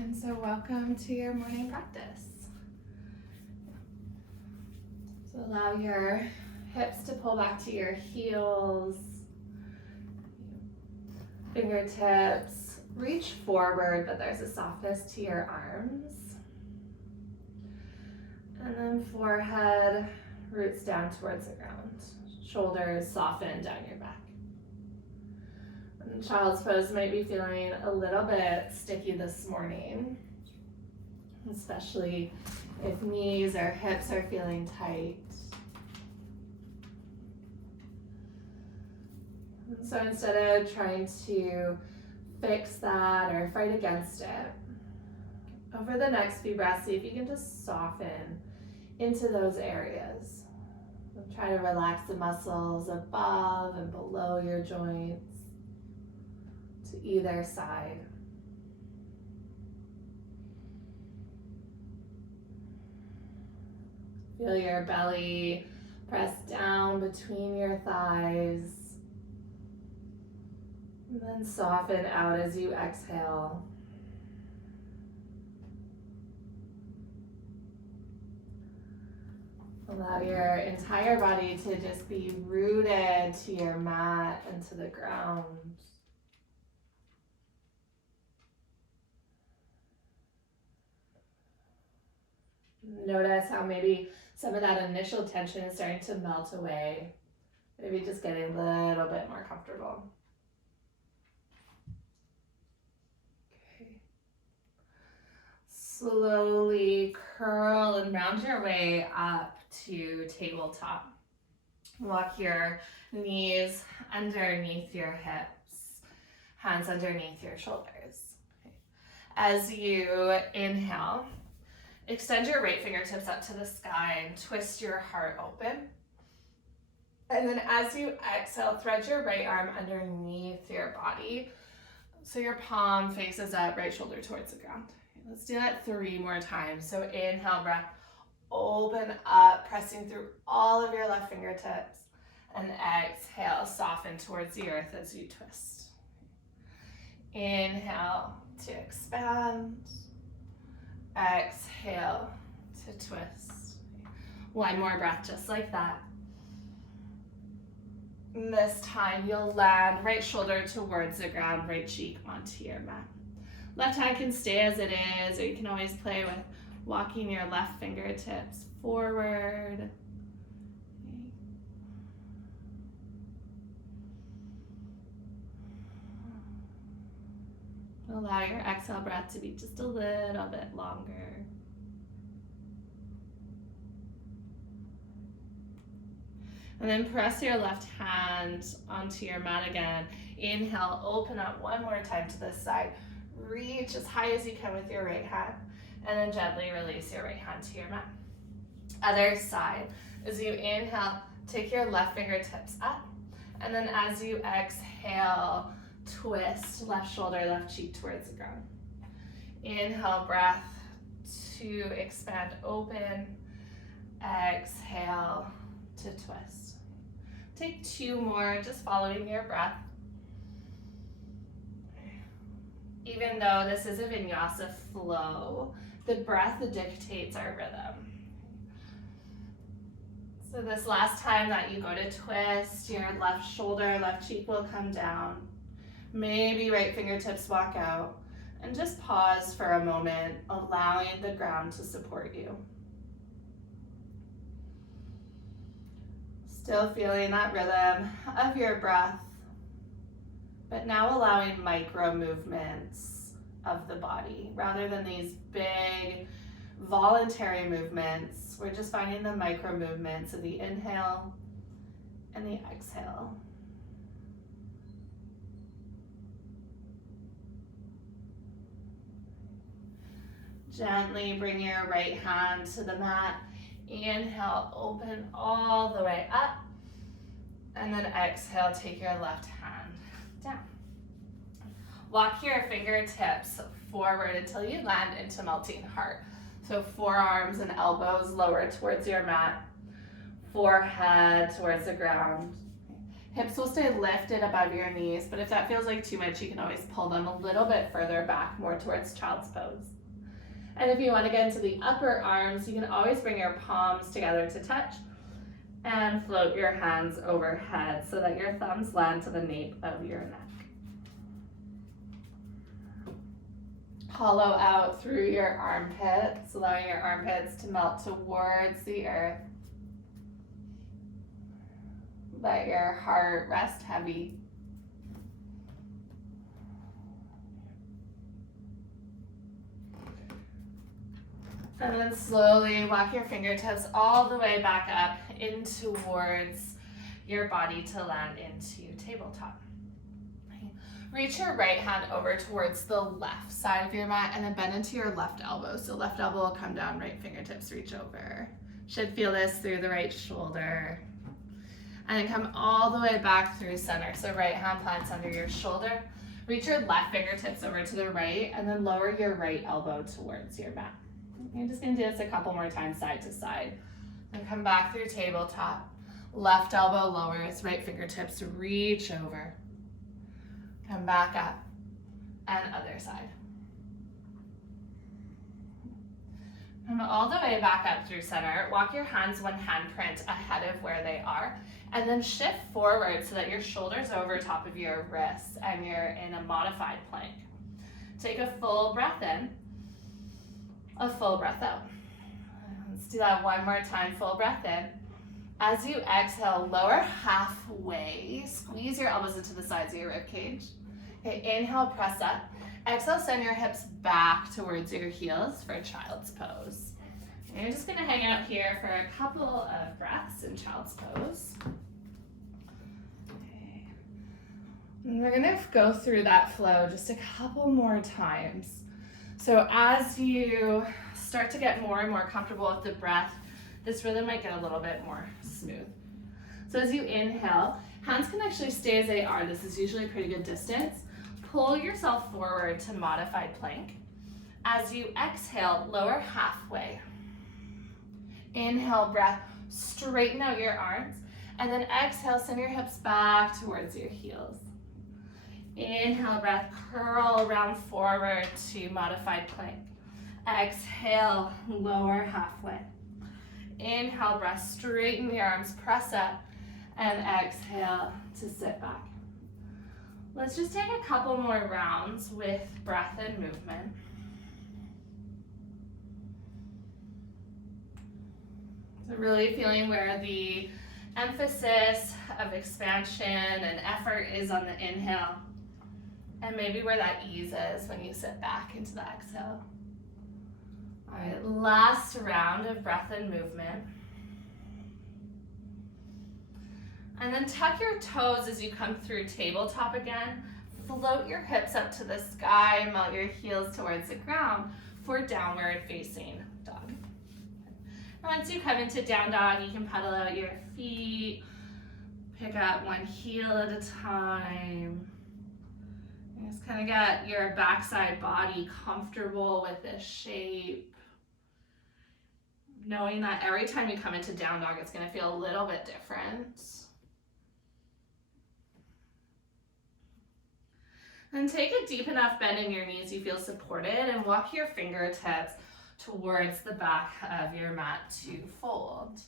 And so welcome to your morning practice. So allow your hips to pull back to your heels, fingertips reach forward, but there's a softness to your arms. And then forehead roots down towards the ground. Shoulders soften down your back. And child's pose might be feeling a little bit sticky this morning, especially if knees or hips are feeling tight. And so instead of trying to fix that or fight against it, over the next few breaths, see if you can just soften into those areas. Try to relax the muscles above and below your joints to either side. Feel your belly press down between your thighs. And then soften out as you exhale. Allow your entire body to just be rooted to your mat and to the ground. Notice how maybe some of that initial tension is starting to melt away. Maybe just getting a little bit more comfortable. Okay. Slowly curl and round your way up to tabletop. Walk your knees underneath your hips, hands underneath your shoulders. Okay. As you inhale, extend your right fingertips up to the sky and twist your heart open. And then as you exhale, thread your right arm underneath your body so your palm faces up, right shoulder towards the ground. Let's do that 3 more times. So inhale, breath, open up, pressing through all of your left fingertips. And exhale, soften towards the earth as you twist. Inhale to expand. Exhale to twist. 1 more breath just like that. And this time you'll land right shoulder towards the ground, right cheek onto your mat. Left hand can stay as it is, or you can always play with walking your left fingertips forward. Allow your exhale breath to be just a little bit longer. And then press your left hand onto your mat again. Inhale, open up 1 more time to this side. Reach as high as you can with your right hand, and then gently release your right hand to your mat. Other side. As you inhale, take your left fingertips up, and then as you exhale, twist left shoulder, left cheek towards the ground. Inhale, breath to expand, open. Exhale to twist. Take 2 more, just following your breath. Even though this is a vinyasa flow, the breath dictates our rhythm. So this last time that you go to twist, your left shoulder, left cheek will come down. Maybe right fingertips walk out. And just pause for a moment, allowing the ground to support you. Still feeling that rhythm of your breath, but now allowing micro movements of the body. Rather than these big voluntary movements, we're just finding the micro movements of the inhale and the exhale. Gently bring your right hand to the mat. Inhale, open all the way up. And then exhale, take your left hand down. Walk your fingertips forward until you land into melting heart. So forearms and elbows lower towards your mat. Forehead towards the ground. Hips will stay lifted above your knees, but if that feels like too much, you can always pull them a little bit further back, more towards child's pose. And if you want to get into the upper arms, you can always bring your palms together to touch and float your hands overhead so that your thumbs land to the nape of your neck. Hollow out through your armpits, allowing your armpits to melt towards the earth. Let your heart rest heavy. And then slowly walk your fingertips all the way back up in towards your body to land into tabletop. Reach your right hand over towards the left side of your mat and then bend into your left elbow. So left elbow will come down, right fingertips reach over. Should feel this through the right shoulder. And then come all the way back through center. So right hand plants under your shoulder. Reach your left fingertips over to the right and then lower your right elbow towards your mat. You're just gonna do this a couple more times side to side. Then come back through tabletop. Left elbow lowers, right fingertips reach over. Come back up, and other side. Come all the way back up through center. Walk your hands one handprint ahead of where they are, and then shift forward so that your shoulder's over top of your wrists and you're in a modified plank. Take a full breath in, a full breath out. Let's do that one more time, full breath in. As you exhale, lower halfway, squeeze your elbows into the sides of your rib cage. Okay, inhale, press up. Exhale, send your hips back towards your heels for child's pose. And you're just gonna hang out here for a couple of breaths in child's pose. Okay. And we're gonna go through that flow just a couple more times. So as you start to get more and more comfortable with the breath, this rhythm might get a little bit more smooth. So as you inhale, hands can actually stay as they are. This is usually a pretty good distance. Pull yourself forward to modified plank. As you exhale, lower halfway. Inhale, breath, straighten out your arms. And then exhale, send your hips back towards your heels. Inhale, breath, curl around forward to modified plank. Exhale, lower halfway. Inhale, breath, straighten the arms, press up, and exhale to sit back. Let's just take a couple more rounds with breath and movement. So really feeling where the emphasis of expansion and effort is on the inhale, and maybe where that ease is when you sit back into the exhale. All right, last round of breath and movement. And then tuck your toes as you come through tabletop again. Float your hips up to the sky, melt your heels towards the ground for downward facing dog. And once you come into down dog, you can pedal out your feet, pick up one heel at a time. And just kind of get your backside body comfortable with this shape. Knowing that every time you come into down dog, it's gonna feel a little bit different. And take a deep enough bend in your knees you feel supported, and walk your fingertips towards the back of your mat to fold.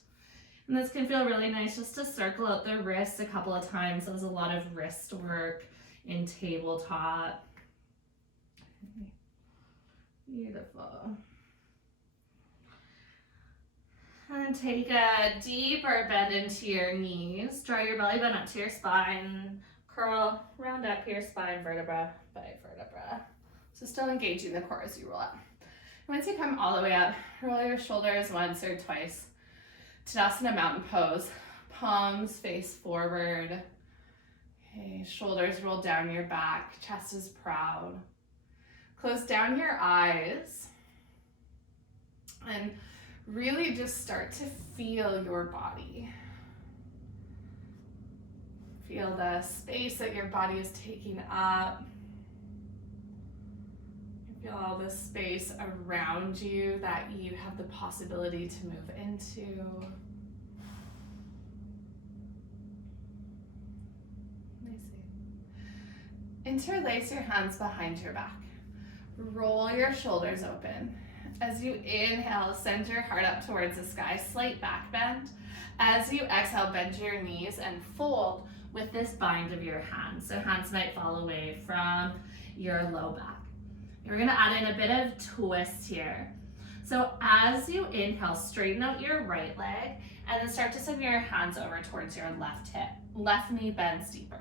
And this can feel really nice just to circle out the wrists a couple of times. There's a lot of wrist work in tabletop. Beautiful. And take a deeper bend into your knees. Draw your belly button up to your spine. Curl, round up your spine vertebra by vertebra. So still engaging the core as you roll up. And once you come all the way up, roll your shoulders once or twice. Tadasana mountain pose. Palms face forward. Okay, shoulders roll down your back. Chest is proud. Close down your eyes. And really just start to feel your body. Feel the space that your body is taking up. Feel all the space around you that you have the possibility to move into. Interlace your hands behind your back. Roll your shoulders open. As you inhale, send your heart up towards the sky, slight back bend. As you exhale, bend your knees and fold with this bind of your hands. So hands might fall away from your low back. You're gonna add in a bit of twist here. So as you inhale, straighten out your right leg and then start to send your hands over towards your left hip. Left knee bends deeper.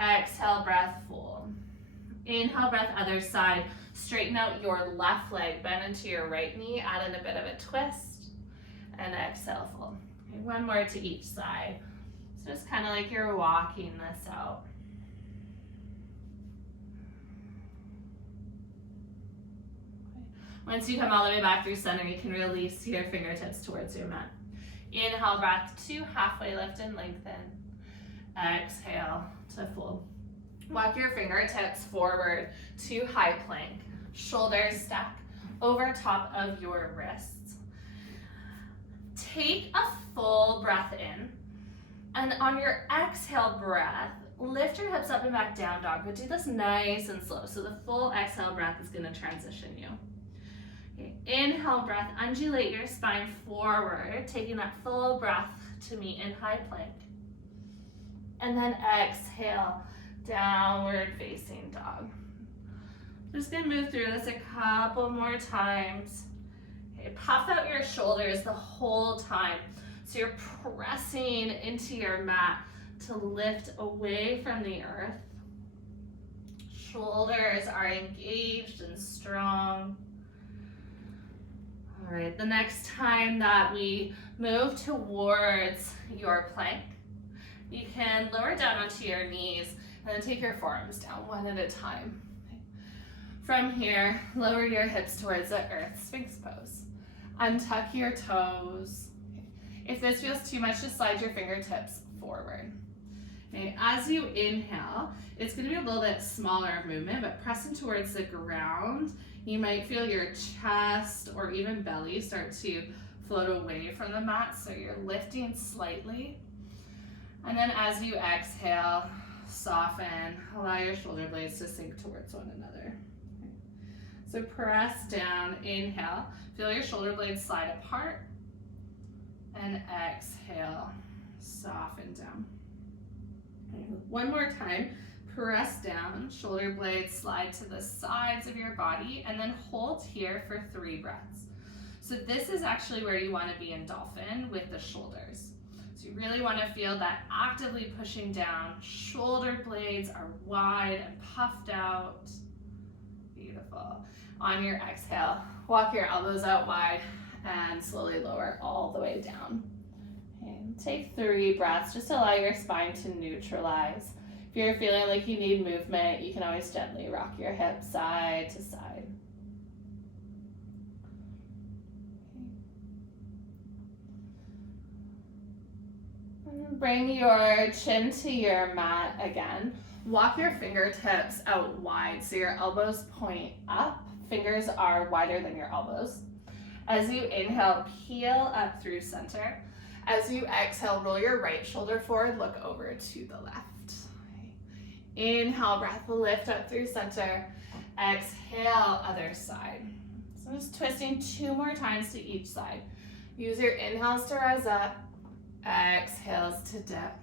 Exhale, breath, fold. Inhale, breath, other side. Straighten out your left leg, bend into your right knee, add in a bit of a twist, and exhale, fold. Okay, one more to each side. So just kind of like you're walking this out. Okay. Once you come all the way back through center, you can release your fingertips towards your mat. Inhale, breath to halfway lift and lengthen. Exhale to fold. Walk your fingertips forward to high plank. Shoulders stack over top of your wrists. Take a full breath in, and on your exhale breath, lift your hips up and back, down dog, but do this nice and slow. So the full exhale breath is going to transition you. Okay. Inhale breath, undulate your spine forward, taking that full breath to meet in high plank. And then exhale, downward facing dog. Just gonna move through this a couple more times. Okay, puff out your shoulders the whole time. So you're pressing into your mat to lift away from the earth. Shoulders are engaged and strong. All right, the next time that we move towards your plank, you can lower down onto your knees and then take your forearms down one at a time. From here, lower your hips towards the earth, Sphinx Pose. Untuck your toes. If this feels too much, just slide your fingertips forward. Okay. As you inhale, it's going to be a little bit smaller movement, but pressing towards the ground, you might feel your chest or even belly start to float away from the mat, so you're lifting slightly. And then as you exhale, soften, allow your shoulder blades to sink towards one another. So press down, inhale, feel your shoulder blades slide apart, and exhale, soften down. Okay. One more time, press down, shoulder blades slide to the sides of your body, and then hold here for 3 breaths. So this is actually where you want to be in dolphin with the shoulders. So you really want to feel that actively pushing down. Shoulder blades are wide and puffed out. Beautiful. On your exhale, walk your elbows out wide and slowly lower all the way down. And take 3 breaths. Just allow your spine to neutralize. If you're feeling like you need movement, you can always gently rock your hips side to side. Bring your chin to your mat again. Walk your fingertips out wide so your elbows point up. Fingers are wider than your elbows. As you inhale, peel up through center. As you exhale, roll your right shoulder forward, look over to the left. Inhale, breath, lift up through center. Exhale, other side. So just twisting 2 more times to each side. Use your inhales to rise up. Exhales to dip.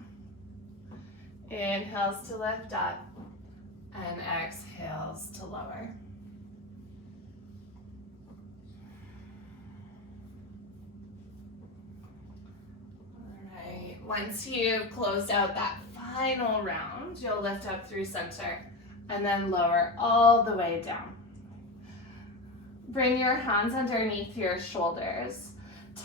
Inhales to lift up, and exhales to lower. All right, once you've closed out that final round, you'll lift up through center and then lower all the way down. Bring your hands underneath your shoulders.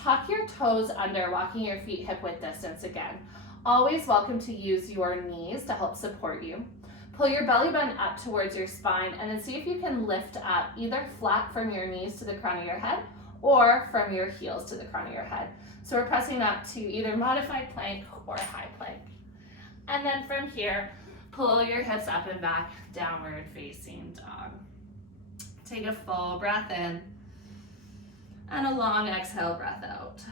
Tuck your toes under, walking your feet hip-width distance again. Always welcome to use your knees to help support you. Pull your belly button up towards your spine and then see if you can lift up either flat from your knees to the crown of your head or from your heels to the crown of your head. So we're pressing up to either modified plank or high plank. And then from here, pull your hips up and back, downward facing dog. Take a full breath in and a long exhale, breath out.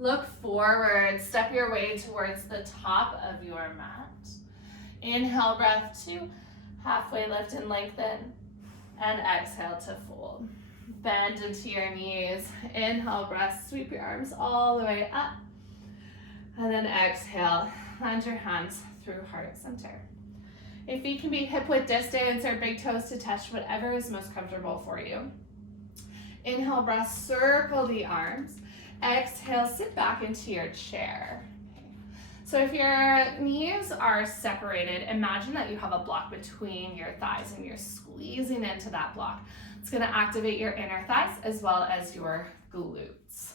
Look forward, step your way towards the top of your mat. Inhale, breath 2, halfway lift and lengthen, and exhale to fold. Bend into your knees. Inhale, breath, sweep your arms all the way up, and then exhale, land your hands through heart center. Your feet can be hip width distance or big toes to touch, whatever is most comfortable for you. Inhale, breath, circle the arms. Exhale, sit back into your chair. So if your knees are separated, imagine that you have a block between your thighs and you're squeezing into that block. It's gonna activate your inner thighs as well as your glutes.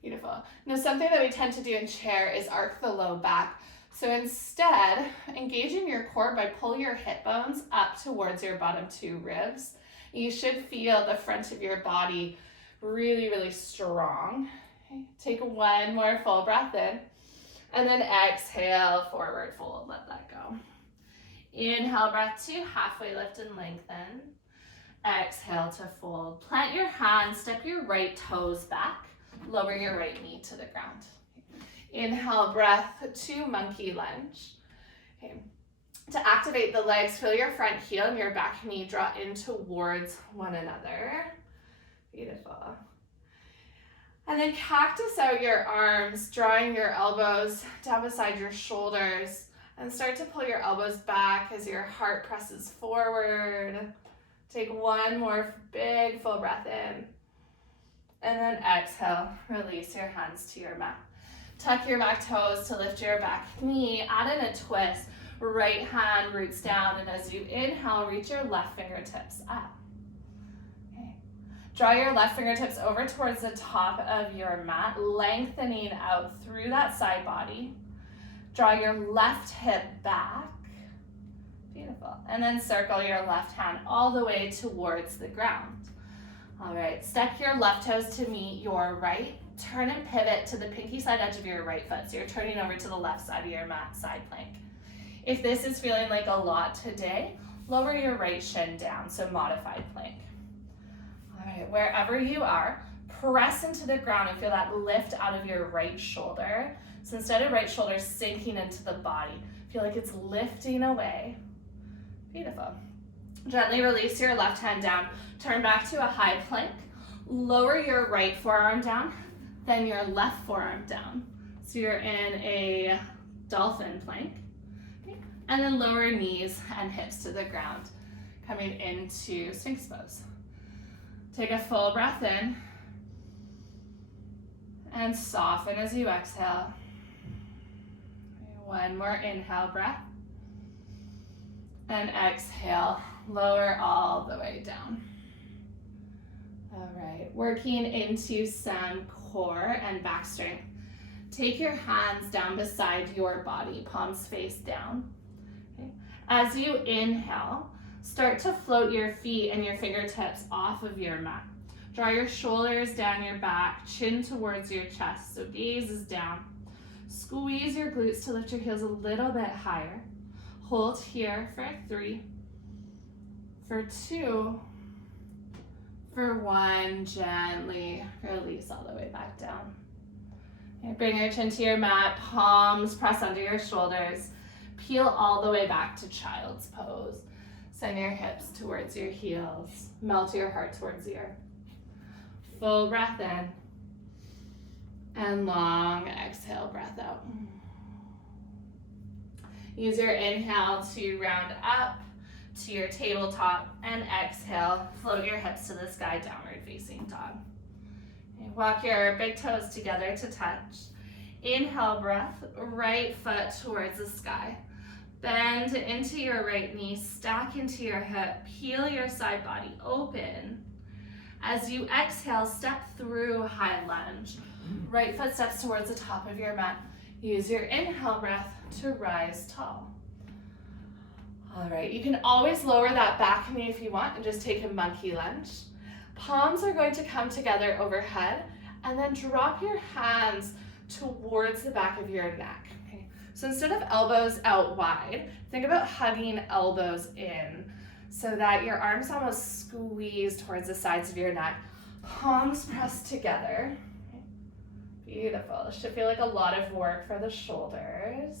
Beautiful. Now something that we tend to do in chair is arc the low back. So instead, engaging your core by pull your hip bones up towards your bottom 2 ribs. You should feel the front of your body really, really strong. Okay. Take one more full breath in, and then exhale, forward fold, let that go. Inhale, breath 2, halfway lift and lengthen. Exhale to fold. Plant your hands, step your right toes back, lower your right knee to the ground. Inhale, breath 2, monkey lunge. Okay. To activate the legs, feel your front heel and your back knee draw in towards one another. Beautiful. And then cactus out your arms, drawing your elbows down beside your shoulders, and start to pull your elbows back as your heart presses forward. Take one more big full breath in. And then exhale, release your hands to your mat. Tuck your back toes to lift your back knee, add in a twist. Right hand roots down, and as you inhale, reach your left fingertips up. Okay. Draw your left fingertips over towards the top of your mat, lengthening out through that side body. Draw your left hip back. Beautiful. And then circle your left hand all the way towards the ground. All right, step your left toes to meet your right. Turn and pivot to the pinky side edge of your right foot. So you're turning over to the left side of your mat, side plank. If this is feeling like a lot today, lower your right shin down, so modified plank. All right, wherever you are, press into the ground and feel that lift out of your right shoulder. So instead of right shoulder sinking into the body, feel like it's lifting away. Beautiful. Gently release your left hand down, turn back to a high plank, lower your right forearm down, then your left forearm down. So you're in a dolphin plank. And then lower knees and hips to the ground, coming into Sphinx Pose. Take a full breath in, and soften as you exhale. One more inhale breath, and exhale, lower all the way down. All right, working into some core and back strength. Take your hands down beside your body, palms face down. As you inhale, start to float your feet and your fingertips off of your mat. Draw your shoulders down your back, chin towards your chest, so gaze is down. Squeeze your glutes to lift your heels a little bit higher. Hold here for 3, for 2, for 1, gently release all the way back down. Okay, bring your chin to your mat, palms press under your shoulders. Peel all the way back to child's pose. Send your hips towards your heels. Melt your heart towards the earth. Full breath in. And long exhale, breath out. Use your inhale to round up to your tabletop, and exhale, float your hips to the sky, downward facing dog. Okay, walk your big toes together to touch. Inhale, breath, right foot towards the sky. Bend into your right knee, stack into your hip, peel your side body open. As you exhale, step through high lunge. Right foot steps towards the top of your mat. Use your inhale breath to rise tall. All right, you can always lower that back knee if you want and just take a monkey lunge. Palms are going to come together overhead, and then drop your hands towards the back of your neck. So instead of elbows out wide, think about hugging elbows in so that your arms almost squeeze towards the sides of your neck. Palms pressed together. Beautiful. It should feel like a lot of work for the shoulders.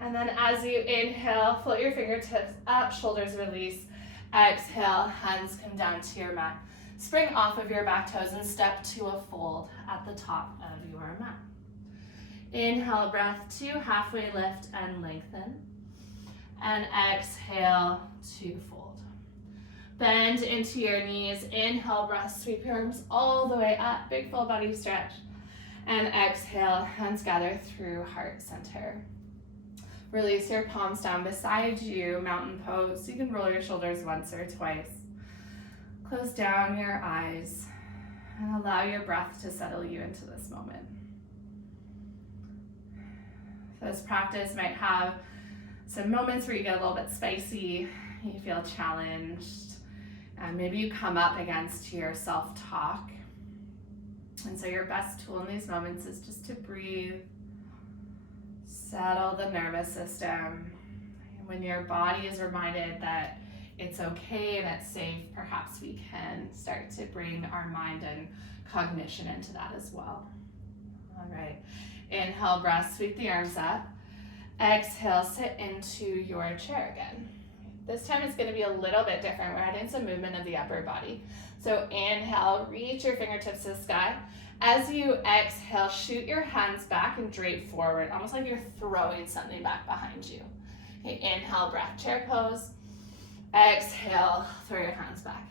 And then as you inhale, float your fingertips up, shoulders release. Exhale, hands come down to your mat. Spring off of your back toes and step to a fold at the top of your mat. Inhale, breath to halfway lift and lengthen. And exhale to fold. Bend into your knees. Inhale, breath, sweep your arms all the way up. Big full body stretch. And exhale, hands gather through heart center. Release your palms down beside you, mountain pose. You can roll your shoulders once or twice. Close down your eyes and allow your breath to settle you into this moment. This practice might have some moments where you get a little bit spicy, you feel challenged, and maybe you come up against your self-talk. And so your best tool in these moments is just to breathe, settle the nervous system. When your body is reminded that it's okay and it's safe, perhaps we can start to bring our mind and cognition into that as well. All right, inhale, breath, sweep the arms up. Exhale, sit into your chair again. This time it's going to be a little bit different. We're adding some movement of the upper body. So inhale, reach your fingertips to the sky. As you exhale, shoot your hands back and drape forward, almost like you're throwing something back behind you. Okay, inhale, breath, chair pose. Exhale, throw your hands back.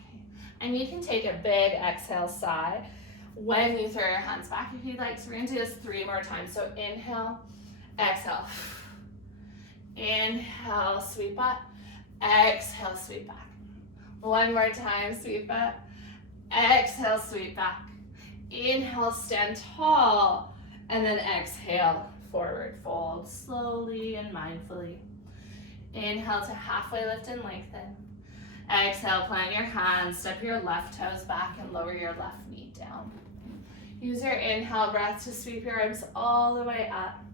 And you can take a big exhale sigh when you throw your hands back if you'd like. So we're going to do this 3 more times. So inhale, exhale. Inhale, sweep up. Exhale, sweep back. 1 more time, sweep up. Exhale, sweep back. Inhale, stand tall. And then exhale, forward fold, slowly and mindfully. Inhale to halfway lift and lengthen. Exhale, plant your hands, step your left toes back and lower your left knee down. Use your inhale breath to sweep your arms all the way up.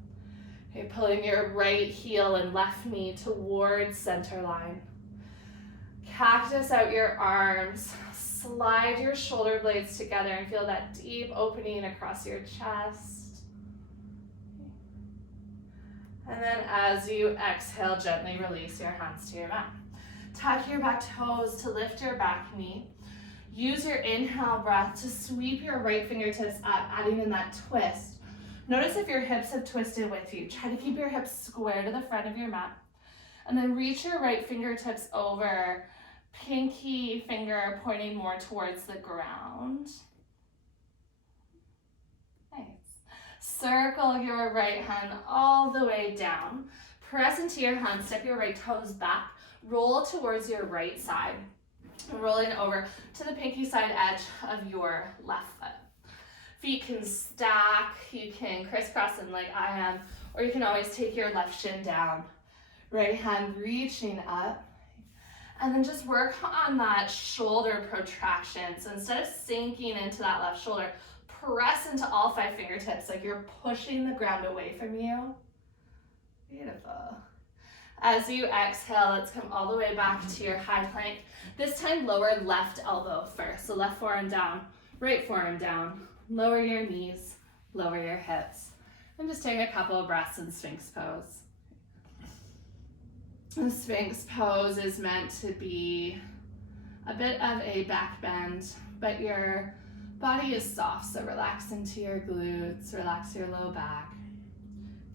Okay, pulling your right heel and left knee towards center line. Cactus out your arms. Slide your shoulder blades together and feel that deep opening across your chest. And then as you exhale, gently release your hands to your mat. Tuck your back toes to lift your back knee. Use your inhale breath to sweep your right fingertips up, adding in that twist. Notice if your hips have twisted with you. Try to keep your hips square to the front of your mat. And then reach your right fingertips over, pinky finger pointing more towards the ground. Nice. Circle your right hand all the way down. Press into your hand, step your right toes back. Roll towards your right side. Rolling over to the pinky side edge of your left foot. Feet can stack, you can crisscross them like I am, or you can always take your left shin down. Right hand reaching up. And then just work on that shoulder protraction. So instead of sinking into that left shoulder, press into all 5 fingertips like you're pushing the ground away from you. Beautiful. As you exhale, let's come all the way back to your high plank. This time lower left elbow first. So left forearm down, right forearm down. Lower your knees, lower your hips. And just take a couple of breaths in Sphinx Pose. The Sphinx Pose is meant to be a bit of a back bend, but your body is soft, so relax into your glutes, relax your low back.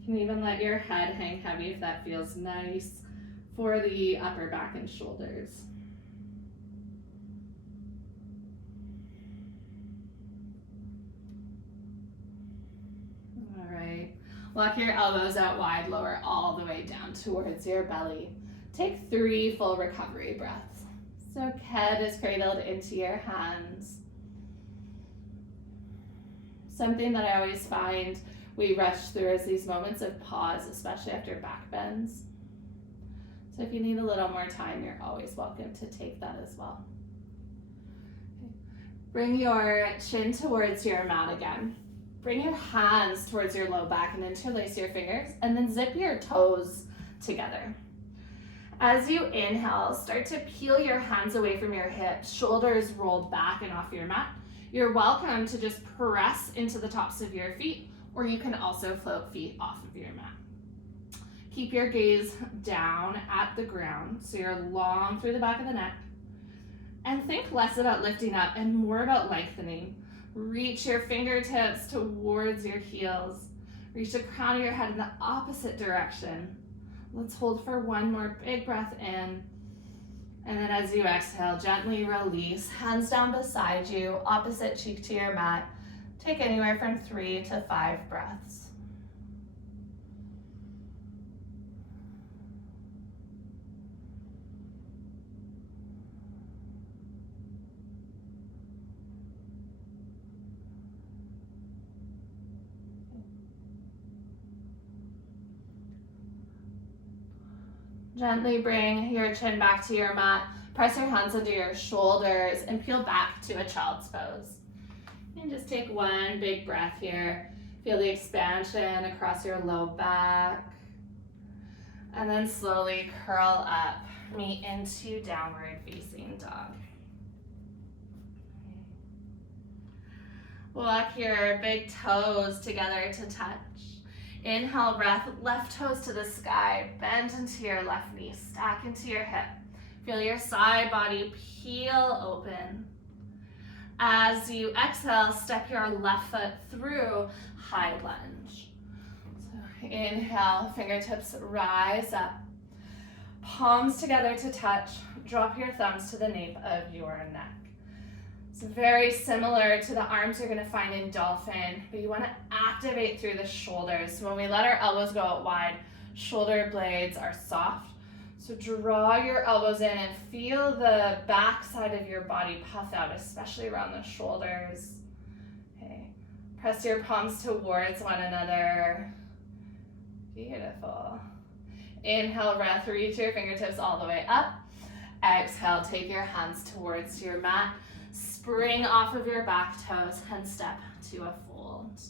You can even let your head hang heavy if that feels nice for the upper back and shoulders. All right. Walk your elbows out wide, lower all the way down towards your belly. Take 3 full recovery breaths. So head is cradled into your hands. Something that I always find we rush through is these moments of pause, especially after back bends. So if you need a little more time, you're always welcome to take that as well. Bring your chin towards your mat again. Bring your hands towards your low back and interlace your fingers, and then zip your toes together. As you inhale, start to peel your hands away from your hips, shoulders rolled back and off your mat. You're welcome to just press into the tops of your feet, or you can also float feet off of your mat. keep your gaze down at the ground, so you're long through the back of the neck. And think less about lifting up and more about lengthening. Reach your fingertips towards your heels. Reach the crown of your head in the opposite direction. Let's hold for one more big breath in. And then as you exhale, gently release. Hands down beside you, opposite cheek to your mat. Take anywhere from 3 to 5 breaths. Gently bring your chin back to your mat. Press your hands under your shoulders and peel back to a child's pose. And just take one big breath here. Feel the expansion across your low back. And then slowly curl up, meet into downward facing dog. Walk your big toes together to touch. Inhale, breath, left toes to the sky, bend into your left knee, stack into your hip. Feel your side body peel open. As you exhale, step your left foot through high lunge. So inhale, fingertips rise up. Palms together to touch. Drop your thumbs to the nape of your neck. It's very similar to the arms you're going to find in Dolphin, but you want to activate through the shoulders. So when we let our elbows go out wide, shoulder blades are soft. So draw your elbows in and feel the back side of your body puff out, especially around the shoulders. Okay. Press your palms towards one another. Beautiful. Inhale, breath, reach your fingertips all the way up. Exhale, take your hands towards your mat. Spring off of your back toes and step to a fold.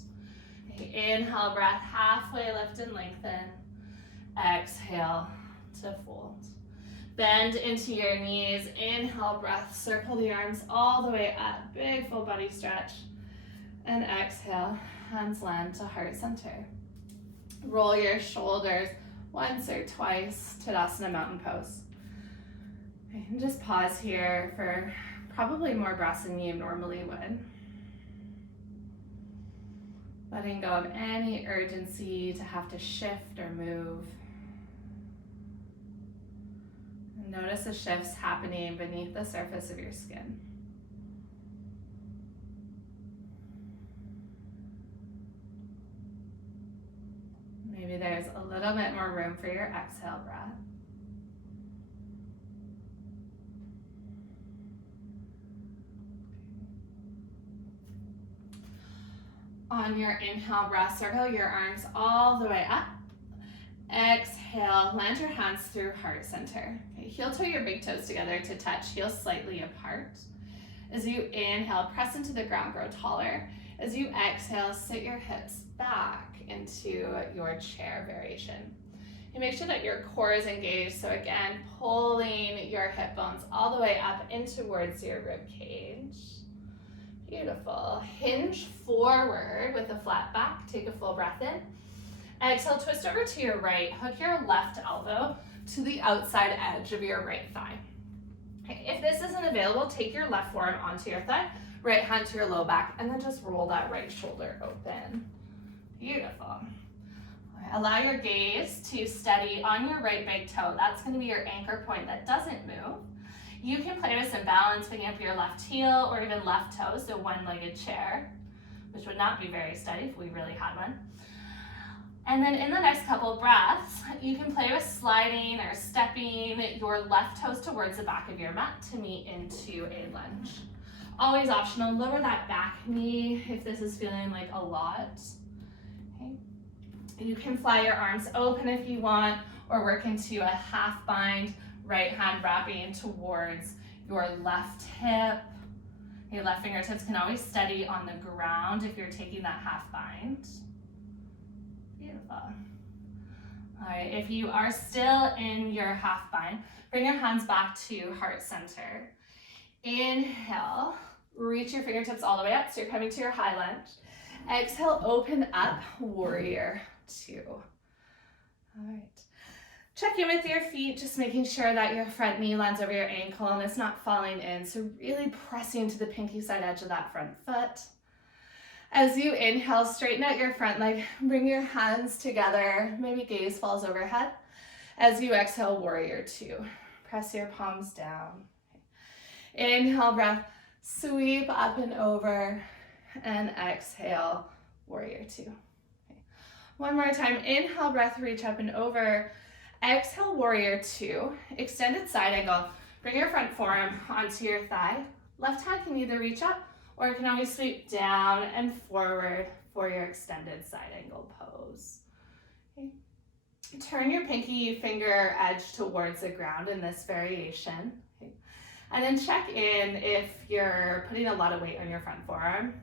Inhale, breath, halfway lift and lengthen. Exhale to fold. Bend into your knees. Inhale, breath, circle the arms all the way up. Big full body stretch. And exhale, hands land to heart center. Roll your shoulders once or twice, Tadasana Mountain Pose. And just pause here for probably more breaths than you normally would. Letting go of any urgency to have to shift or move. And notice the shifts happening beneath the surface of your skin. Maybe there's a little bit more room for your exhale breath. On your inhale breath, circle your arms all the way up. Exhale, land your hands through heart center. Okay, heel toe your big toes together to touch, heels slightly apart. As you inhale, press into the ground, grow taller. As you exhale, sit your hips back into your chair variation. And make sure that your core is engaged. So again, pulling your hip bones all the way up in towards your rib cage. Beautiful. Hinge forward with a flat back. Take a full breath in. Exhale, twist over to your right. Hook your left elbow to the outside edge of your right thigh. Okay, if this isn't available, take your left forearm onto your thigh, right hand to your low back, and then just roll that right shoulder open. Beautiful. Allow your gaze to steady on your right big toe. That's going to be your anchor point that doesn't move. You can play with some balance, picking up your left heel or even left toe, so one-legged chair, which would not be very steady if we really had one. And then in the next couple breaths, you can play with sliding or stepping your left toes towards the back of your mat to meet into a lunge. Always optional, lower that back knee if this is feeling like a lot. Okay. You can fly your arms open if you want, or work into a half bind, right hand wrapping towards your left hip. Your left fingertips can always steady on the ground if you're taking that half bind. Beautiful. All right, if you are still in your half bind, bring your hands back to heart center. Inhale, reach your fingertips all the way up, so you're coming to your high lunge. Exhale, open up, warrior two. All right. Check in with your feet, just making sure that your front knee lands over your ankle and it's not falling in. So really pressing to the pinky side edge of that front foot. As you inhale, straighten out your front leg, bring your hands together, maybe gaze falls overhead. As you exhale, warrior two. Press your palms down. Inhale, breath, sweep up and over, and exhale, warrior two. One more time, inhale, breath, reach up and over. Exhale, warrior two. Extended side angle. Bring your front forearm onto your thigh. Left hand can either reach up or you can always sweep down and forward for your extended side angle pose. Okay. Turn your pinky finger edge towards the ground in this variation. Okay. And then check in if you're putting a lot of weight on your front forearm.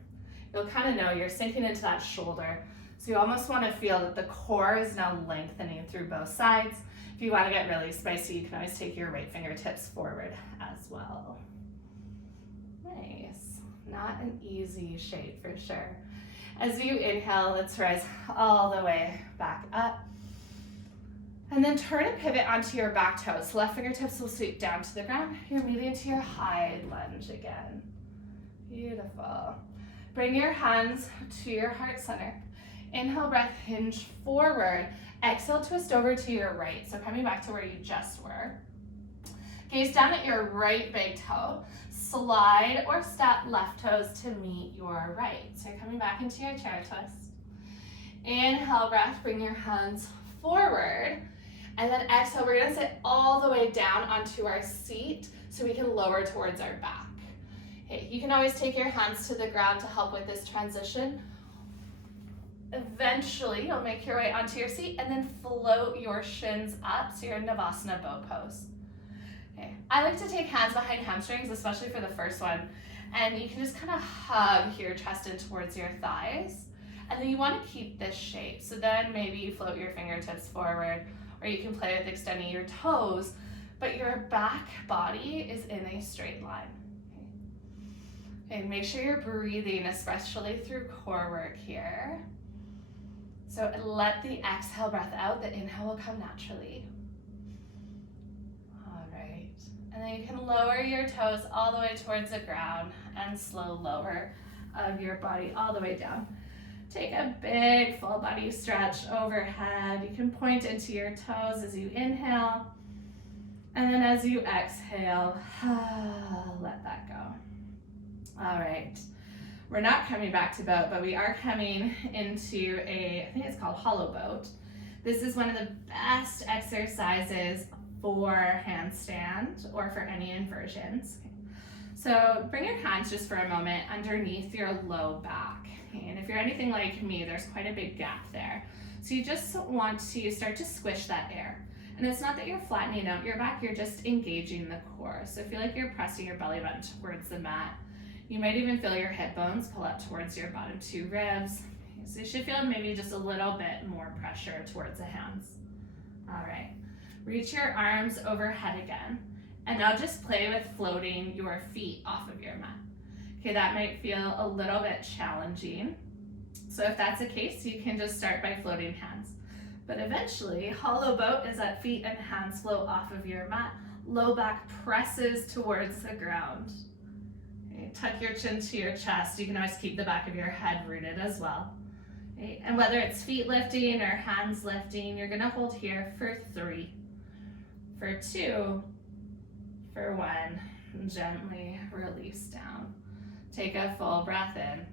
You'll kind of know you're sinking into that shoulder. So you almost want to feel that the core is now lengthening through both sides. If you want to get really spicy, you can always take your right fingertips forward as well. Nice. Not an easy shape for sure. As you inhale, let's rise all the way back up. And then turn and pivot onto your back toes. Left fingertips will sweep down to the ground. You're moving to your high lunge again. Beautiful. Bring your hands to your heart center. Inhale, breath, hinge forward. Exhale, twist over to your right. So coming back to where you just were. Gaze down at your right big toe. Slide or step left toes to meet your right. So you're coming back into your chair twist. Inhale, breath, bring your hands forward. And then exhale, we're gonna sit all the way down onto our seat so we can lower towards our back. Okay, you can always take your hands to the ground to help with this transition. Eventually, you'll make your way onto your seat and then float your shins up so you're in Navasana Bow Pose. Okay. I like to take hands behind hamstrings, especially for the first one, and you can just kind of hug your chest in towards your thighs, and then you want to keep this shape. So then maybe you float your fingertips forward, or you can play with extending your toes, but your back body is in a straight line. Okay. Okay, make sure you're breathing, especially through core work here. So let the exhale breath out, the inhale will come naturally. All right, and then you can lower your toes all the way towards the ground and slow lower of your body all the way down. Take a big full body stretch overhead. You can point into your toes as you inhale, and then as you exhale, let that go. All right. We're not coming back to boat, but we are coming into I think it's called hollow boat. This is one of the best exercises for handstand or for any inversions. Okay. So bring your hands just for a moment underneath your low back. Okay. And if you're anything like me, there's quite a big gap there. So you just want to start to squish that air. And it's not that you're flattening out your back, you're just engaging the core. So feel like you're pressing your belly button towards the mat. You might even feel your hip bones pull up towards your bottom two ribs. So you should feel maybe just a little bit more pressure towards the hands. All right, reach your arms overhead again. And now just play with floating your feet off of your mat. Okay, that might feel a little bit challenging. So if that's the case, you can just start by floating hands. But eventually, hollow boat is that feet and hands float off of your mat. Low back presses towards the ground. Okay, tuck your chin to your chest. You can always keep the back of your head rooted as well. Okay, and whether it's feet lifting or hands lifting, you're gonna hold here for 3, for 2, for 1, and gently release down. Take a full breath in,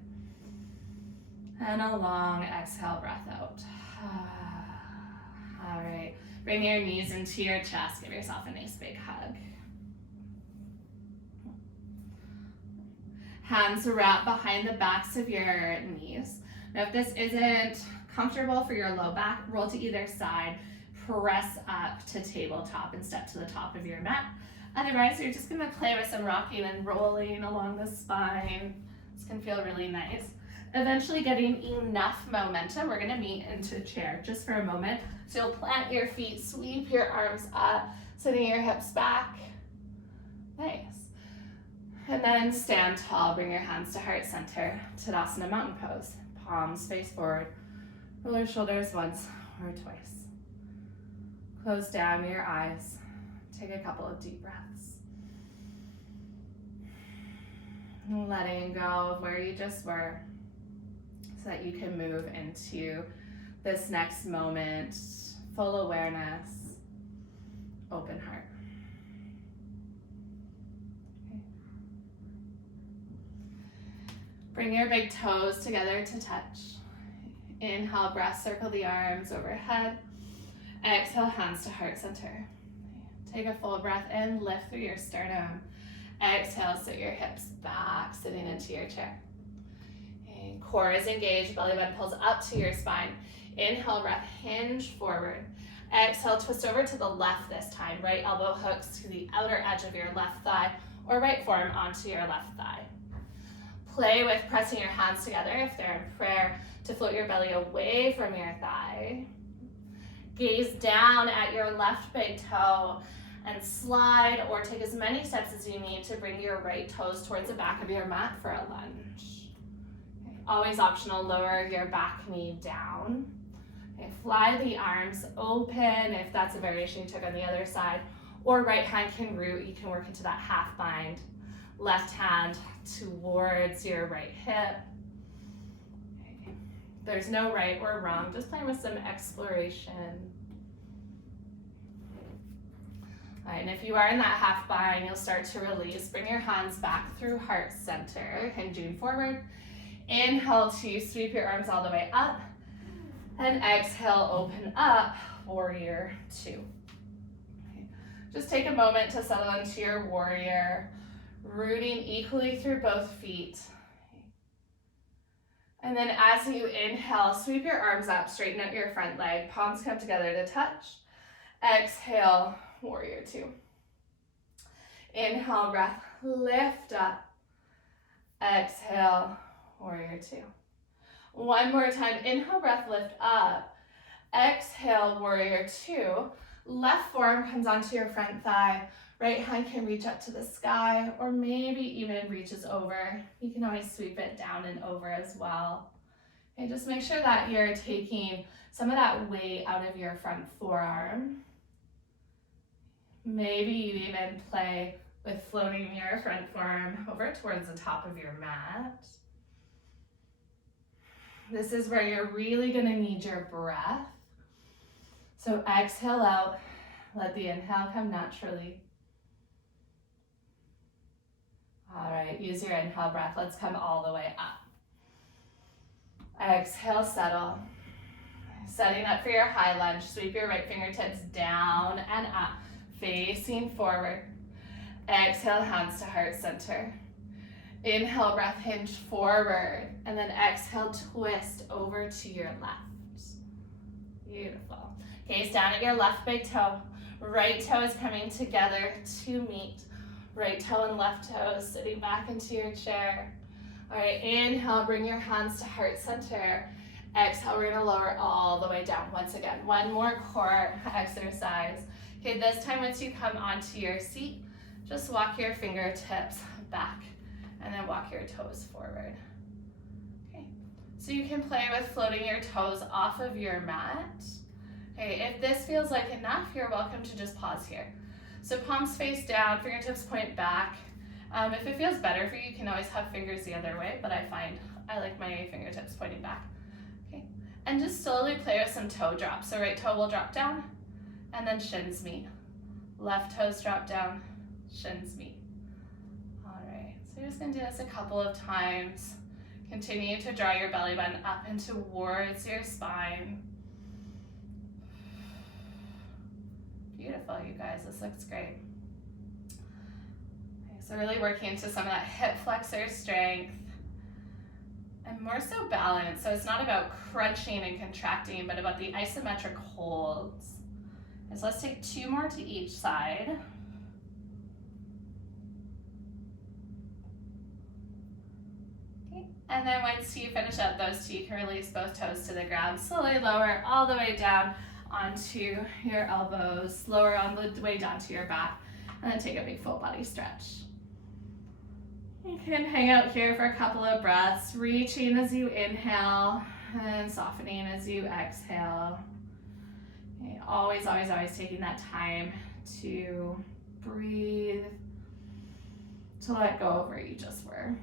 and a long exhale breath out. All right, bring your knees into your chest. Give yourself a nice big hug. Hands wrap behind the backs of your knees. Now if this isn't comfortable for your low back, roll to either side, press up to tabletop and step to the top of your mat. Otherwise, you're just gonna play with some rocking and rolling along the spine. This can feel really nice. Eventually getting enough momentum, we're gonna meet into chair just for a moment. So you'll plant your feet, sweep your arms up, sending your hips back. Nice. And then stand tall, bring your hands to heart center, Tadasana mountain pose. Palms face forward, roll your shoulders once or twice. Close down your eyes. Take a couple of deep breaths. Letting go of where you just were so that you can move into this next moment, full awareness, open heart. Okay. Bring your big toes together to touch. Inhale, breath, circle the arms overhead. Exhale, hands to heart center. Take a full breath in, lift through your sternum. Exhale, sit your hips back, sitting into your chair. Okay. Core is engaged, belly button pulls up to your spine. Inhale, breath, hinge forward. Exhale, twist over to the left this time. Right elbow hooks to the outer edge of your left thigh, or right forearm onto your left thigh. Play with pressing your hands together if they're in prayer to float your belly away from your thigh. Gaze down at your left big toe and slide or take as many steps as you need to bring your right toes towards the back of your mat for a lunge. Okay. Always optional, lower your back knee down. Okay. Fly the arms open if that's a variation you took on the other side, or right hand can root, you can work into that half bind. Left hand towards your right hip. Okay. There's no right or wrong, just playing with some exploration. All right, and if you are in that half bind, you'll start to release. Bring your hands back through heart center, hinging forward. Inhale to sweep your arms all the way up. And exhale, open up, warrior two. Okay. Just take a moment to settle into your warrior, rooting equally through both feet. And then as you inhale, sweep your arms up, straighten out your front leg, palms come together to touch. Exhale, warrior two. Inhale, breath, lift up. Exhale, warrior two. One more time, inhale, breath, lift up. Exhale, warrior two. Left forearm comes onto your front thigh. Right hand can reach up to the sky, or maybe even reaches over. You can always sweep it down and over as well. Okay, just make sure that you're taking some of that weight out of your front forearm. Maybe you even play with floating your front forearm over towards the top of your mat. This is where you're really going to need your breath. So exhale out, let the inhale come naturally. All right, use your inhale breath. Let's come all the way up. Exhale, settle. Setting up for your high lunge. Sweep your right fingertips down and up, facing forward. Exhale, hands to heart center. Inhale, breath, hinge forward. And then exhale, twist over to your left. Beautiful. Gaze down at your left big toe. Right toe is coming together to meet. Right toe and left toe sitting back into your chair. All right, inhale, bring your hands to heart center. Exhale, we're gonna lower all the way down once again. One more core exercise. Okay, this time once you come onto your seat, just walk your fingertips back and then walk your toes forward. Okay, so you can play with floating your toes off of your mat. Okay, if this feels like enough, you're welcome to just pause here. So palms face down, fingertips point back. If it feels better for you, you can always have fingers the other way, but I find I like my fingertips pointing back. Okay, and just slowly play with some toe drops. So right toe will drop down, and then shins meet. Left toes drop down, shins meet. All right, so you're just gonna do this a couple of times. Continue to draw your belly button up and towards your spine. Beautiful, you guys, this looks great. Okay, so really working into some of that hip flexor strength and more so balance. So it's not about crunching and contracting, but about the isometric holds. And so let's take two more to each side. Okay, and then once you finish up those two, you can release both toes to the ground. Slowly lower all the way down onto your elbows, lower on the way down to your back, and then take a big full body stretch. You can hang out here for a couple of breaths, reaching as you inhale and softening as you exhale. Okay, always, always, always taking that time to breathe, to let go of where you just were.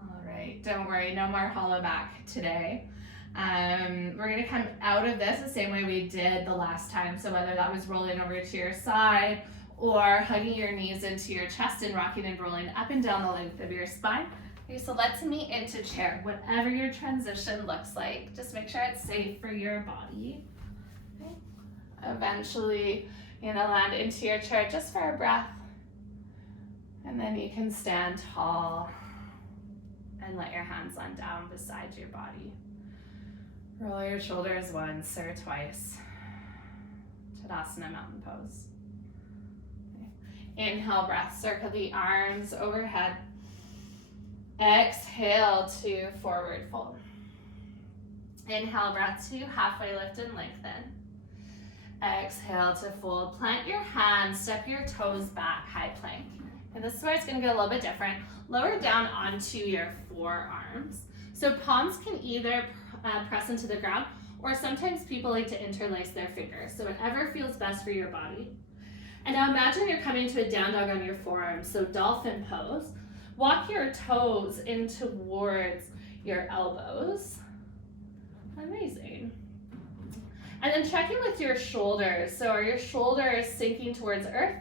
All right, don't worry, no more hollow back today. We're gonna come out of this the same way we did the last time. So whether that was rolling over to your side or hugging your knees into your chest and rocking and rolling up and down the length of your spine. Okay, so let's meet into chair. Whatever your transition looks like, just make sure it's safe for your body. Okay. Eventually, you're gonna land into your chair just for a breath. And then you can stand tall and let your hands land down beside your body. Roll your shoulders once or twice. Tadasana Mountain Pose. Okay. Inhale, breath, circle the arms overhead. Exhale to forward fold. Inhale, breath to halfway lift and lengthen. Exhale to fold. Plant your hands, step your toes back, high plank. And this is where it's gonna get a little bit different. Lower down onto your forearms. So palms can either press into the ground, or sometimes people like to interlace their fingers. So whatever feels best for your body. And now imagine you're coming to a down dog on your forearms, so Dolphin Pose. Walk your toes in towards your elbows. Amazing. And then check in with your shoulders. So are your shoulders sinking towards earth?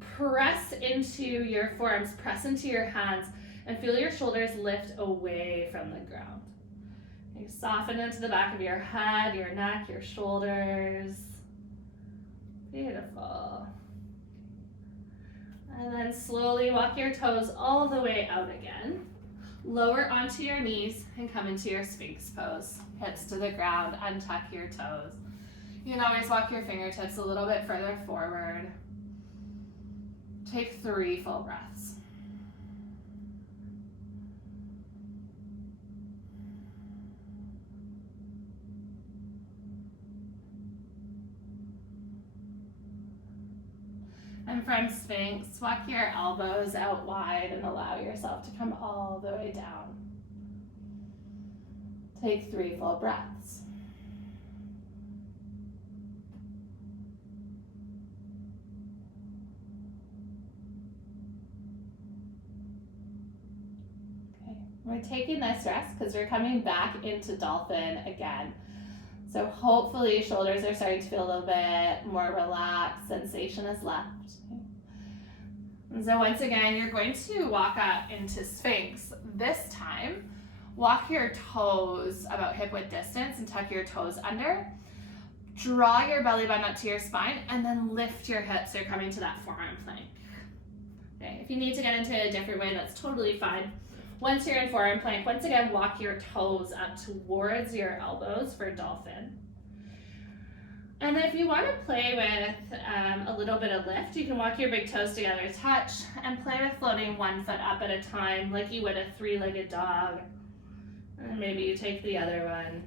Press into your forearms, press into your hands, and feel your shoulders lift away from the ground. You soften into the back of your head, your neck, your shoulders. Beautiful. And then slowly walk your toes all the way out again. Lower onto your knees and come into your Sphinx Pose. Hips to the ground, untuck your toes. You can always walk your fingertips a little bit further forward. Take 3 full breaths. And from Sphinx, walk your elbows out wide and allow yourself to come all the way down. Take 3 full breaths. Okay, we're taking this rest because we're coming back into Dolphin again. So hopefully shoulders are starting to feel a little bit more relaxed, sensation is left. And so once again, you're going to walk up into Sphinx. This time, walk your toes about hip width distance and tuck your toes under. Draw your belly button up to your spine and then lift your hips. You're coming to that forearm plank. Okay, if you need to get into it a different way, that's totally fine. Once you're in forearm plank, once again, walk your toes up towards your elbows for Dolphin. And if you want to play with a little bit of lift, you can walk your big toes together, touch, and play with floating 1 foot up at a time, like you would a 3-legged dog. And maybe you take the other one.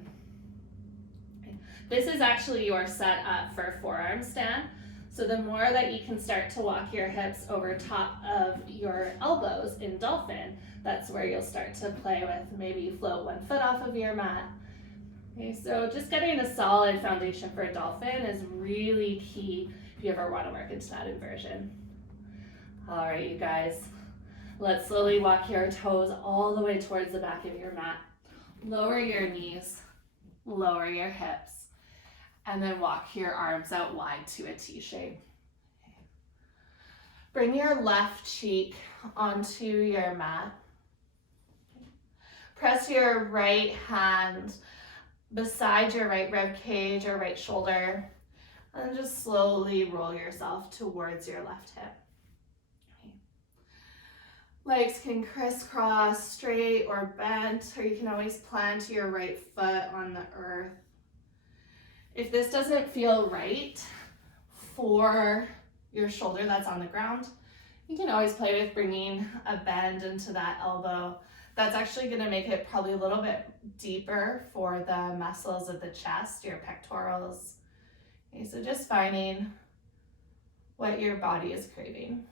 Okay. This is actually your setup for forearm stand. So the more that you can start to walk your hips over top of your elbows in Dolphin, that's where you'll start to play with. Maybe you float 1 foot off of your mat. Okay, so just getting a solid foundation for a Dolphin is really key if you ever want to work into that inversion. All right, you guys, let's slowly walk your toes all the way towards the back of your mat. Lower your knees, lower your hips, and then walk your arms out wide to a T shape. Bring your left cheek onto your mat. Press your right hand beside your right rib cage or right shoulder, and just slowly roll yourself towards your left hip. Okay. Legs can crisscross, straight or bent, or you can always plant your right foot on the earth. If this doesn't feel right for your shoulder that's on the ground, you can always play with bringing a bend into that elbow. That's actually going to make it probably a little bit deeper for the muscles of the chest, your pectorals. Okay, so just finding what your body is craving.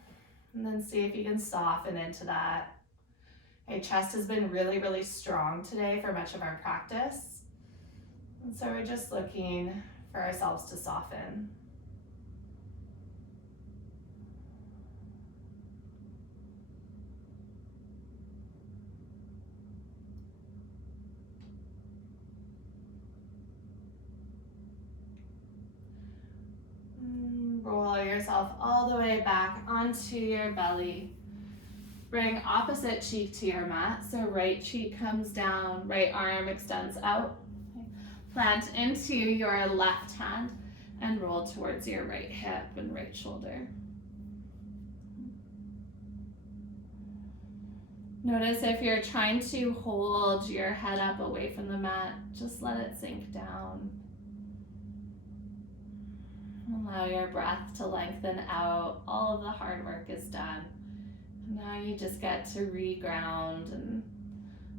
And then see if you can soften into that. Okay, chest has been really, really strong today for much of our practice. And so we're just looking for ourselves to soften. Roll yourself all the way back onto your belly. Bring opposite cheek to your mat. So right cheek comes down, right arm extends out. Plant into your left hand and roll towards your right hip and right shoulder. Notice if you're trying to hold your head up away from the mat, just let it sink down. Allow your breath to lengthen out. All of the hard work is done. Now you just get to reground and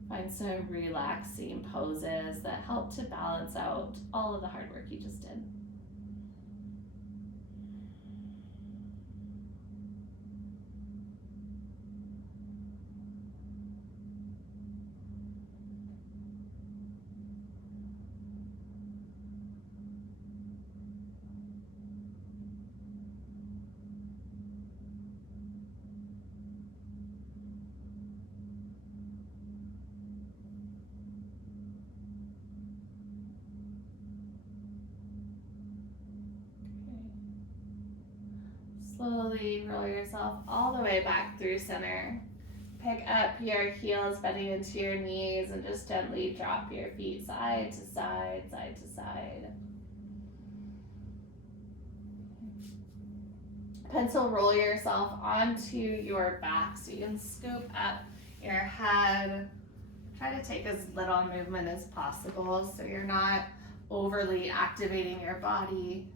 find some relaxing poses that help to balance out all of the hard work you just did. Slowly roll yourself all the way back through center. Pick up your heels, bending into your knees, and just gently drop your feet side to side, side to side. Pencil roll yourself onto your back so you can scoop up your head. Try to take as little movement as possible so you're not overly activating your body.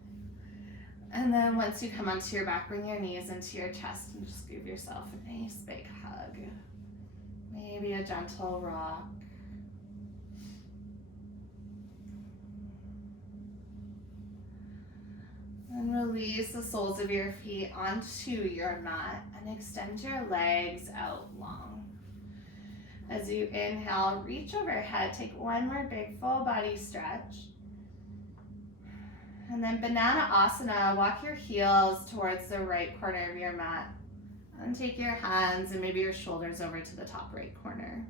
And then once you come onto your back, bring your knees into your chest and just give yourself a nice big hug. Maybe a gentle rock. And release the soles of your feet onto your mat and extend your legs out long. As you inhale, reach overhead, take one more big full body stretch. And then Banana Asana, walk your heels towards the right corner of your mat. And take your hands and maybe your shoulders over to the top right corner.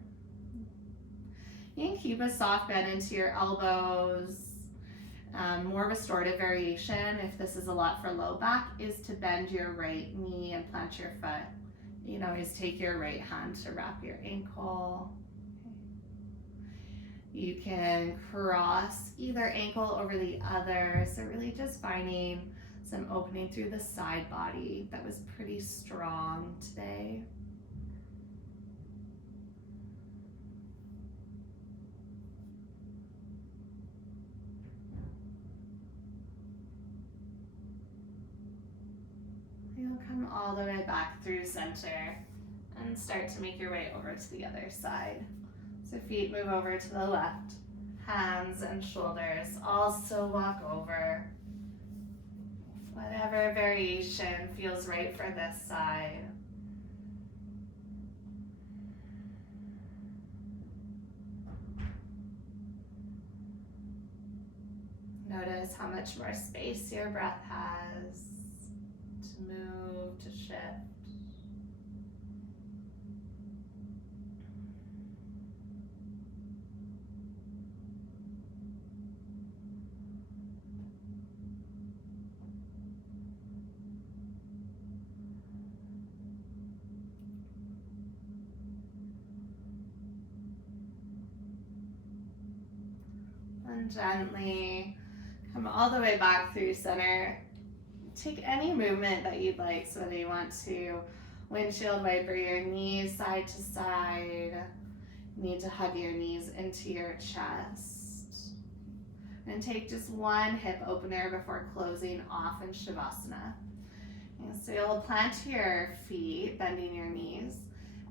You can keep a soft bend into your elbows. More restorative variation, if this is a lot for low back, is to bend your right knee and plant your foot. You can always take your right hand to wrap your ankle. You can cross either ankle over the other. So really just finding some opening through the side body that was pretty strong today. You'll come all the way back through center and start to make your way over to the other side. So feet move over to the left, hands and shoulders also walk over. Whatever variation feels right for this side. Notice how much more space your breath has to move, to shift. And gently come all the way back through center. Take any movement that you'd like, so whether you want to windshield wiper your knees side to side, you need to hug your knees into your chest. And take just one hip opener before closing off in Shavasana. And so you'll plant your feet, bending your knees,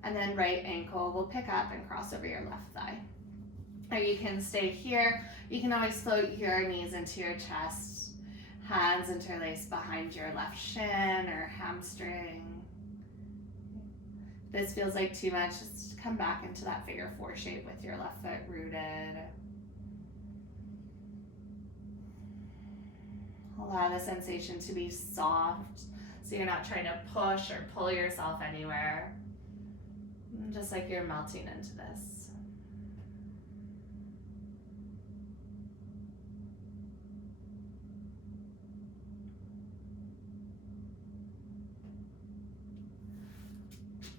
and then right ankle will pick up and cross over your left thigh. Or you can stay here. You can always float your knees into your chest, hands interlaced behind your left shin or hamstring. If this feels like too much, just come back into that figure four shape with your left foot rooted. Allow the sensation to be soft, so you're not trying to push or pull yourself anywhere. Just like you're melting into this.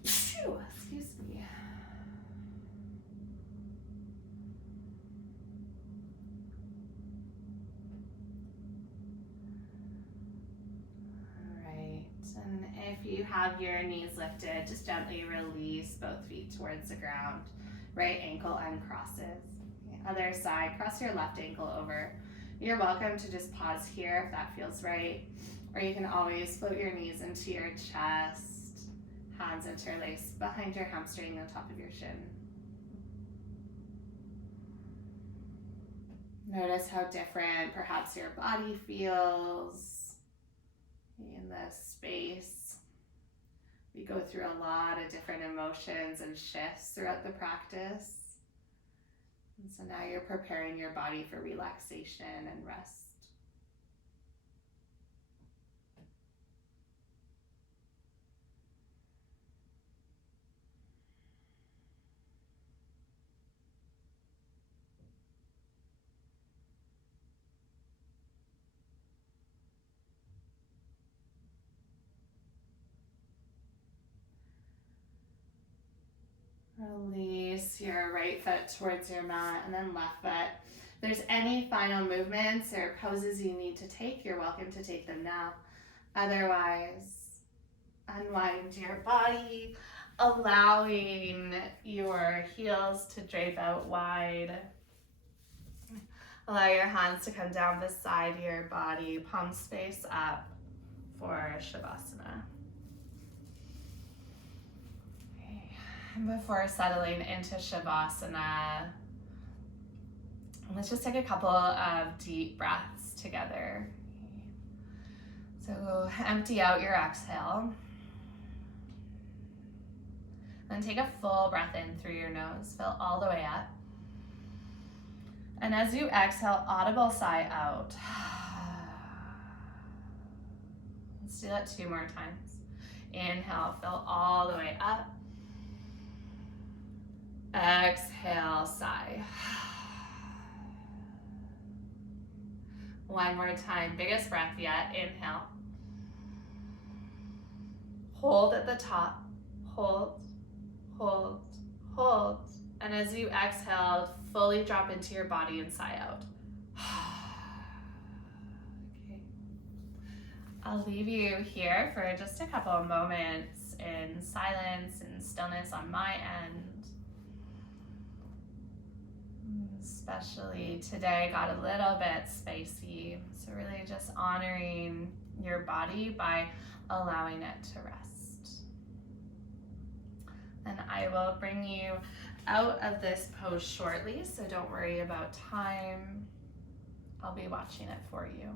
Phew, excuse me. And if you have your knees lifted, just gently release both feet towards the ground. Right ankle uncrosses. Other side, cross your left ankle over. You're welcome to just pause here if that feels right. Or you can always float your knees into your chest, hands interlaced behind your hamstring on top of your shin. Notice how different perhaps your body feels in this space. We go through a lot of different emotions and shifts throughout the practice. And so now you're preparing your body for relaxation and rest. Release your right foot towards your mat and then left foot. If there's any final movements or poses you need to take, you're welcome to take them now. Otherwise, unwind your body, allowing your heels to drape out wide. Allow your hands to come down beside your body, palms face up for Shavasana. Before settling into Shavasana, let's just take a couple of deep breaths together. So empty out your exhale. Then take a full breath in through your nose, fill all the way up. And as you exhale, audible sigh out. Let's do that 2 more times. Inhale, fill all the way up. Exhale, sigh. 1 more time, biggest breath yet. Inhale. Hold at the top. Hold, hold, hold. And as you exhale, fully drop into your body and sigh out. Okay. I'll leave you here for just a couple of moments in silence and stillness on my end. Especially today got a little bit spicy, so really just honoring your body by allowing it to rest. And I will bring you out of this pose shortly, so don't worry about time. I'll be watching it for you.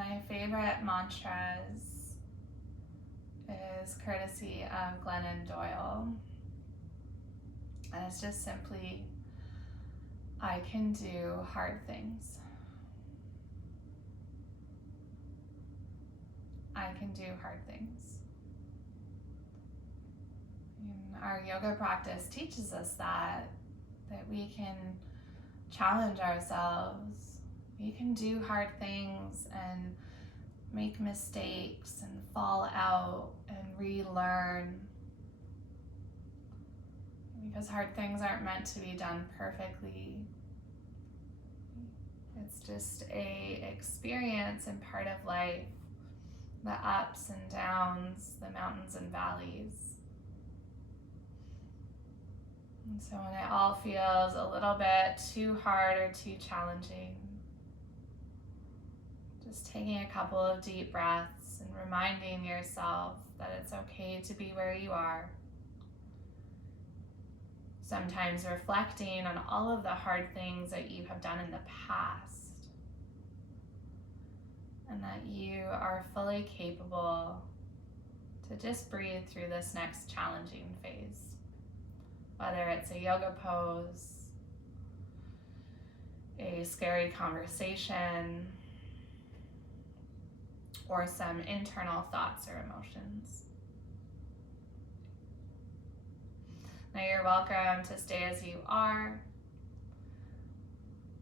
my favorite mantras is courtesy of Glennon Doyle. And it's just simply, I can do hard things. I can do hard things. And our yoga practice teaches us that we can challenge ourselves. We can do hard things and make mistakes and fall out and relearn. Because hard things aren't meant to be done perfectly. It's just a experience and part of life. The ups and downs, the mountains and valleys. And so when it all feels a little bit too hard or too challenging, just taking a couple of deep breaths and reminding yourself that it's okay to be where you are. Sometimes reflecting on all of the hard things that you have done in the past, and that you are fully capable to just breathe through this next challenging phase. Whether it's a yoga pose, a scary conversation, or some internal thoughts or emotions. Now you're welcome to stay as you are,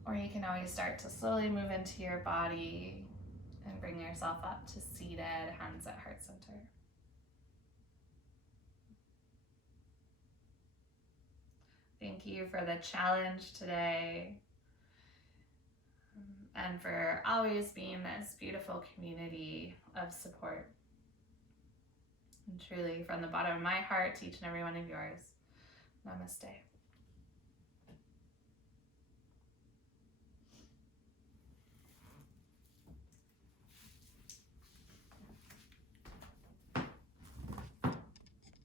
or you can always start to slowly move into your body and bring yourself up to seated, hands at heart center. Thank you for the challenge today, and for always being this beautiful community of support. And truly, from the bottom of my heart to each and every one of yours, namaste.